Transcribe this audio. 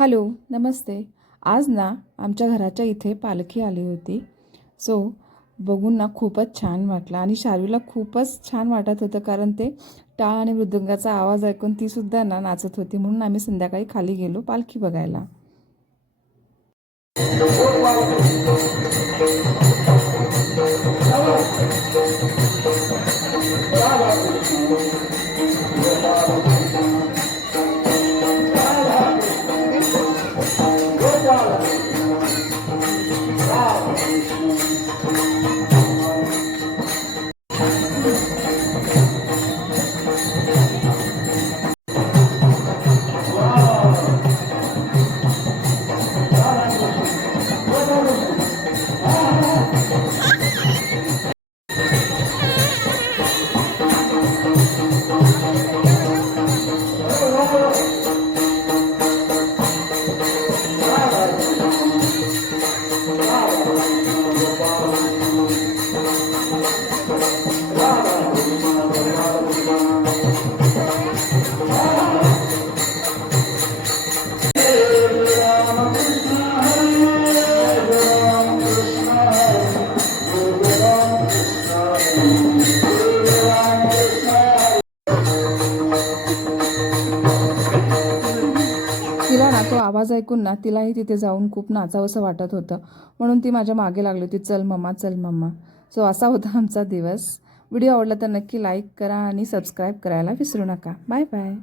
Hello, नमस्ते. आज ना आमच्या घराच्या इथे पालखी आली होती. सो बघून ना खूपच छान वाटलं आणि शार्वीला खूपच छान वाटत होतं, कारण ते टाळ आणि मृदुंगाचा आवाज ऐकून तीसुद्धा ना नाचत होती. म्हणून आम्ही संध्याकाळी खाली गेलो पालखी बघायला. तिला ना तो आवाज ऐकून ना तिलाही तिथे जाऊन खूप नाचावंसं वाटत होतं. म्हणून ती माझ्या मागे लागली होती, चल मम्मा, चल मम्मा. सो असा होता आमचा दिवस. व्हिडिओ आवडला तर नक्की लाईक करा आणि सबस्क्राईब करायला विसरू नका. Bye bye.